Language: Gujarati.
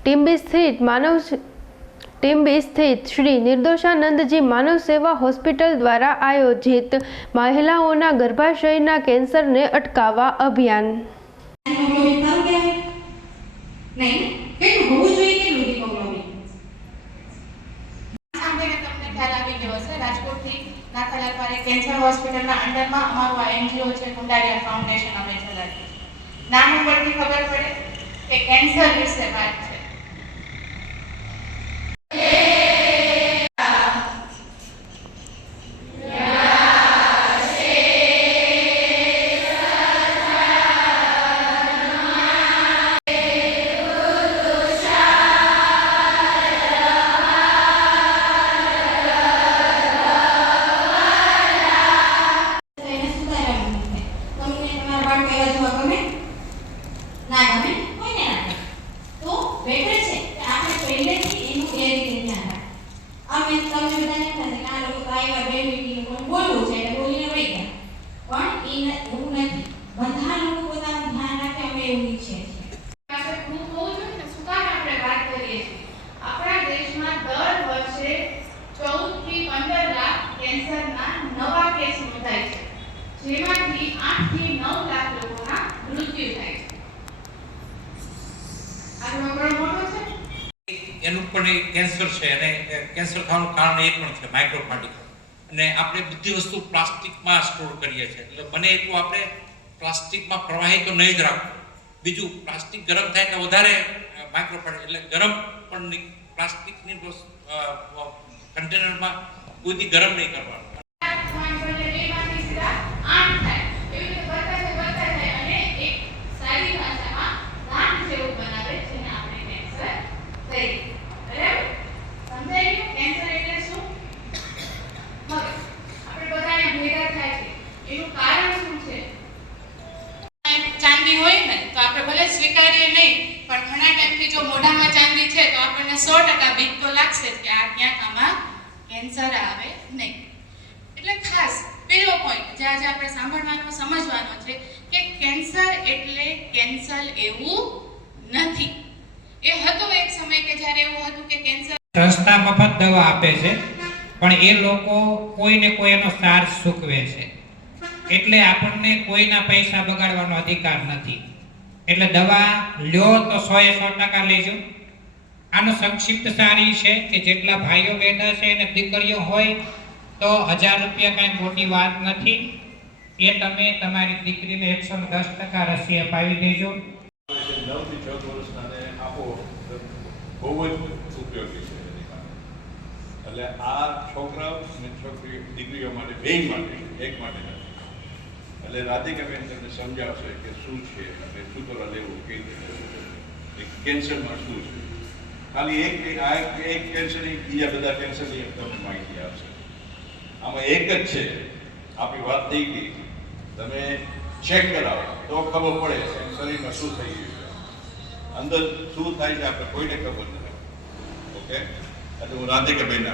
ટીમ્બી સ્થિત માનવ ટીમ્બી સ્થિત શ્રી નિર્દોષાનંદજી માનવ સેવા હોસ્પિટલ દ્વારા આયોજિત મહિલાઓના ગર્ભાશયના કેન્સરને અટકાવવા અભિયાન. ખબર પડે કે કેન્સર વિશે વાત બેટર છે. કે આપણે પહેલેથી એનું એ રીતે ધ્યાન રાખીએ. અમે તમને બધાને ખબર કે આ લોકો આવ્યા બે મિનિટ કોઈ બોલવું છે એટલે બોલીને વહી ગયા. પણ એ એવું નથી. બધા લોકો પોતાનું ધ્યાન રાખે, અમે એવું ઈચ્છીએ છીએ. પાસે ખૂબ હોવું જોઈએ ને, શું કામ આપણે વાત કરીએ છીએ? આપણા દેશમાં દર વર્ષે 14 થી 15 લાખ કેન્સરના નવા કેસ નોંધાય છે. જેમાંથી આઠથી નવ લાખ લોકોના મૃત્યુ થાય છે. એનું પણ એક કેન્સર છે અને કેન્સર થવાનું કારણ એ પણ છે માઇક્રો પાર્ટિકલ અને આપણે બધી વસ્તુ પ્લાસ્ટિકમાં સ્ટોર કરીએ છીએ. એટલે બને એટલું આપણે પ્લાસ્ટિકમાં પ્રવાહી તો નહીં જ રાખવું. બીજું, પ્લાસ્ટિક ગરમ થાય એટલે વધારે માઇક્રો પાર્ટિકલ એટલે ગરમ પણ પ્લાસ્ટિકની કન્ટેનરમાં કોઈથી ગરમ નહીં કરવાનું. ચાંદી હોય ને, તો આપણે ભલે સ્વીકારીએ નહીં, પણ ઘણા ટાઈમથી જો મોઢામાં ચાંદી છે, તો આપણને સો ટકા બીક તો લાગશે કે આ ક્યાંક આમાં કેન્સર આવે નહીં. એટલે ખાસ, પેલો પોઈન્ટ જે આજે આપણે સાંભળવાનો, સમજવાનો છે કે કેન્સર એટલે કેન્સર એવું નથી. એ હતો એક સમય કે જ્યારે એવું હતું કે કેન્સર સંસ્થા મફત દવા આપે છે, પણ એ લોકો કોઈને કોઈ એનો સાર સૂકવે છે. એટલે આપણને કોઈના પૈસા બગાડવાનો અધિકાર નથી. એટલે દવા લ્યો તો સો એ સો ટકા લેજો. આનો સંક્ષિપ્ત સારી છે કે જેટલા ભાઈઓ બેઠા છે અને દીકરીઓ હોય, તો હજાર રૂપિયા કાંઈ મોટી વાત નથી. એ તમે તમારી દીકરીને એકસો દસ ટકા રસી અપાવી દેજો. નવથી ચૌદ વર્ષનાને આપો બહુ જ ઉપયોગી છે એટલે આ છોકરાઓ અને છોકરી દીકરીઓ માટે બે માટે એક માટે નથી એટલે રાધિકાબેન તમને સમજાવશે કે શું છે અને શું કરવા લેવું રીતે કેન્સરમાં શું છે ખાલી એક આ એક- કેન્સરની બીજા બધા કેન્સરની તમને માહિતી આપશે આમાં એક જ છે આપણી વાત થઈ ગઈ તમે ચેક કરાવો તો ખબર પડે કે શરીરમાં શું થઈ ગયું છે અંદર શું થાય છે આપણે કોઈને ખબર નથી. ઓકે? એટલે હું રાધિકાબેન